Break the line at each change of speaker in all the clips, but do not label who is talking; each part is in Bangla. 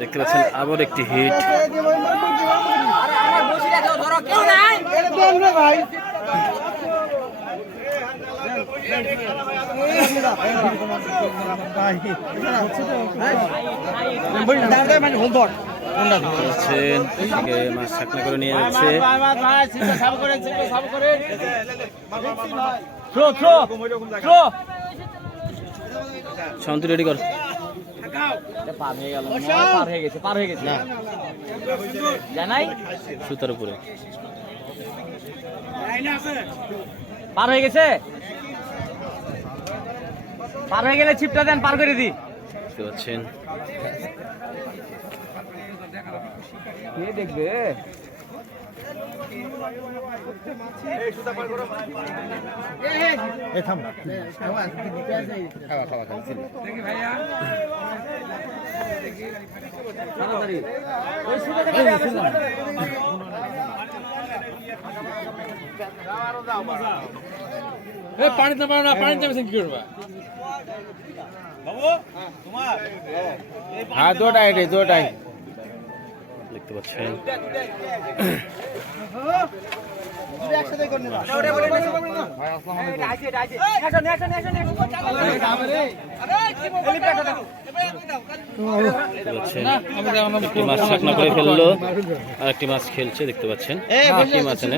দেখতে পাচ্ছেন আবার একটি হিট মাছ করে শান্তি রেডি কর।
পার হয়ে গেল। পার হয়ে গেছে পার হয়ে গেছে। জানাই?
সুতার উপরে।
পার হয়ে গেছে? পার হয়ে গেলে ছিপটা দেন পার করে দি। কে দেখবে?
পানিতে পারো না পানিতে মেশিন কি করবা। হ্যাঁ দুটাই রে দুটাই
দেখতে পাচ্ছেন একটি মাছ ছাকনা করে ফেলল আর একটি মাছ খেলছে দেখতে পাচ্ছেন। কি মাছ এনে?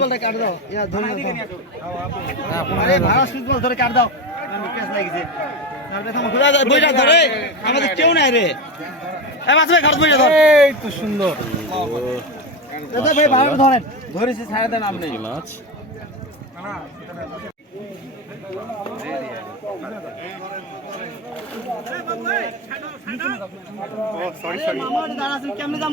আমাদের কেউ নাই রে।
এই তো সুন্দর।
ধরেন।
ধরেছি ছাড়া দেন আপনি।
মাছ
কেমনে দাম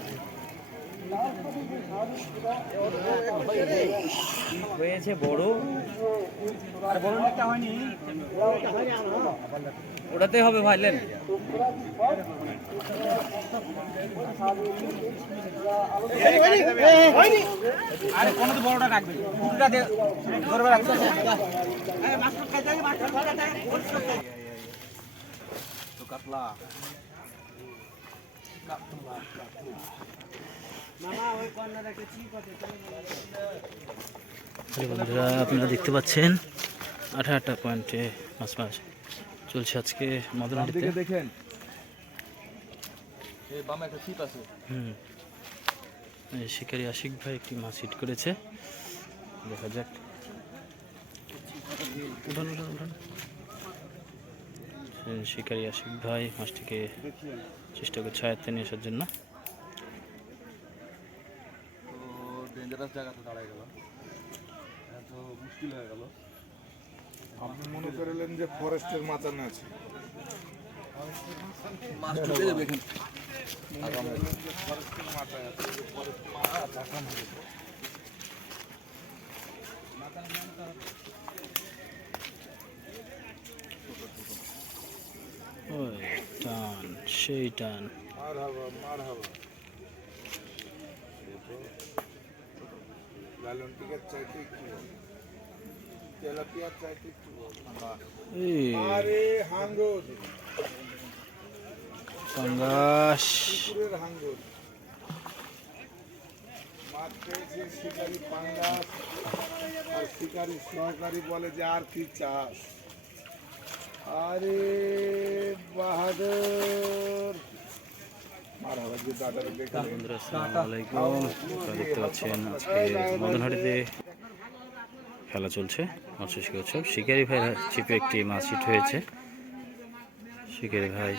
হয়েছে বড়। আর হয়নি। ওটাতে হবে ভাইলেন আরে কোনো তো বড়টা রাখবে। দুটোটা ধরবে রাখবে তো কাতলা।
হ্যালো বন্ধুরা আপনারা দেখতে পাচ্ছেন আঠারোটা পয়েন্টে মাছ মাছ চলছে আজকে মদনহাটিতে।
দেখেন।
হুম। শিকারি আশিক ভাই একটি মাছ হিট করেছে। দেখা যাক। উঠান উঠান উঠান। শিকারি আশিক ভাই মাছটিকে চেষ্টা করছে আয়ত্তে নিয়ে আসার জন্য
তো ডেঞ্জারাস জায়গাতে দাঁড়ায় গেল এত মুশকিল হয়ে গেল।
আপনি মনে করলেন যে ফরেস্টের মাচানে আছে।
মাছ ঢুকে যাবে এখানে।
ওই টান সেই টান।
মার হাবা মার হাবা। লালন টিকার চাইতে একটু তেলাপিয়ার চাইতে একটু আরে হাঙ্গর।
পাঙ্গাস।
পুকুরের হাঙ্গর। মাছ পেয়েছে শিকারি পাঙ্গাস আর শিকারি সহকারী বলে যে আর কি চাষ। আরে বাহাদুর আর আবার যে দাদারা দেখে
আলাইকুম। দেখতে পাচ্ছেন আজকে মদনহাটিতে খেলা চলছে মৎস্য শিকার উৎসব। শিকারি ভাই চিপে একটি মাছ হিট হয়েছে। শিকারি ভাই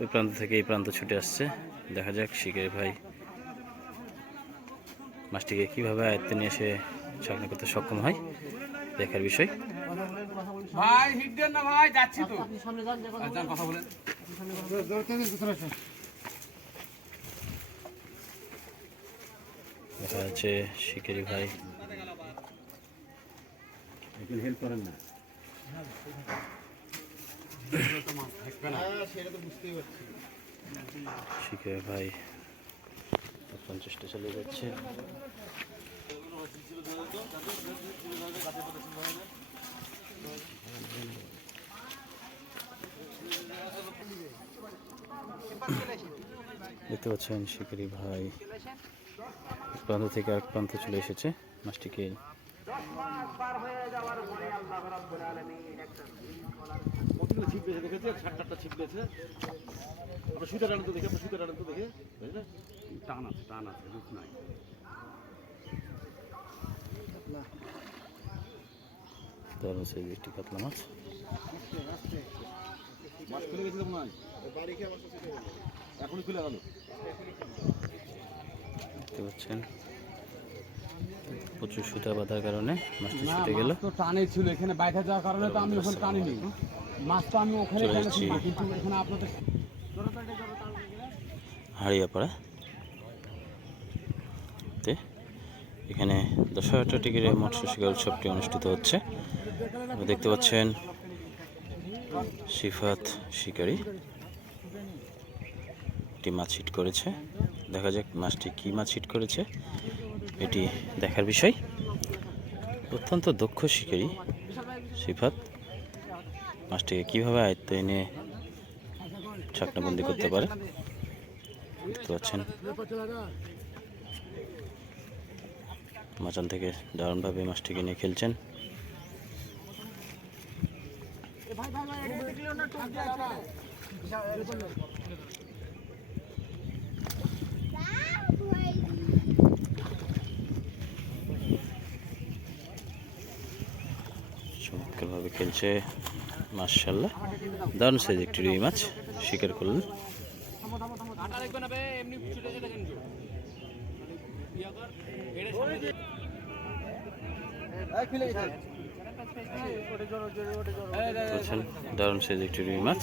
ওই প্রান্ত থেকে এই প্রান্ত ছুটে আসছে। দেখা যাক শিকারি ভাই মাছটিকে কীভাবে আয়ত্তে নিয়ে এসে চাকরি করতে সক্ষম হয়, দেখার বিষয়।
ভাই, হিট দেন না ভাই, যাচ্ছি তো। কথা বলেন।
দেখা যাচ্ছে শিকারি ভাই। হেল্প করেন না। শিকারি ভাই আপনার চেষ্টা চালিয়ে যাচ্ছে। দেখতে পাচ্ছেন শিকারি ভাই এক প্রান্ত থেকে আরেক প্রান্তে চলে এসেছে। মাছটিকে
কতগুলো ছিপ পেয়েছে দেখেছে সাত ছিপ পেয়েছে আপনার সুইটার দেখে আপনার সুইটার দেখে। বুঝলে টান আছে টান আছে নাই।
তার হচ্ছে একটি কাতলা মাছ।
মাছ খুলে গেছিল মনে হয়? এখনই খুলে গেল।
দেখতে পাচ্ছেন প্রচুর সুতা বাঁধার কারণে মাছটি ছুটে গেল।
তো টানে ছিল এখানে বাইরে যাওয়ার কারণে তো আমি ওখানে টানিনি। মাছ তো আমি ওখানে কিন্তু এখানে আপনাদের
হাড়িয়াপাড়া। এখানে দশ হাজার টাকা টিকিটের মৎস্য শিকার উৎসবটি অনুষ্ঠিত হচ্ছে। দেখতে পাচ্ছেন সিফাত শিকারি। একটি মাছ হিট করেছে। দেখা যাক মাছটি কী মাছ হিট করেছে। এটি দেখার বিষয়। অত্যন্ত দক্ষ শিকারি সিফাত মাছটিকে কীভাবে আয়ত্ত এনে ছাকনাবন্দি করতে পারে? দেখতে পাচ্ছেন। মাচান থেকে দারুণভাবে মাছটিকে নিয়ে খেলছেন। চমৎকারভাবে খেলছে মার্শাল্লাহ দারুণ সাইজ একটি রুই মাছ শিকার করলেন। বলছেন দারুণ সেজ একটি রুই মাছ।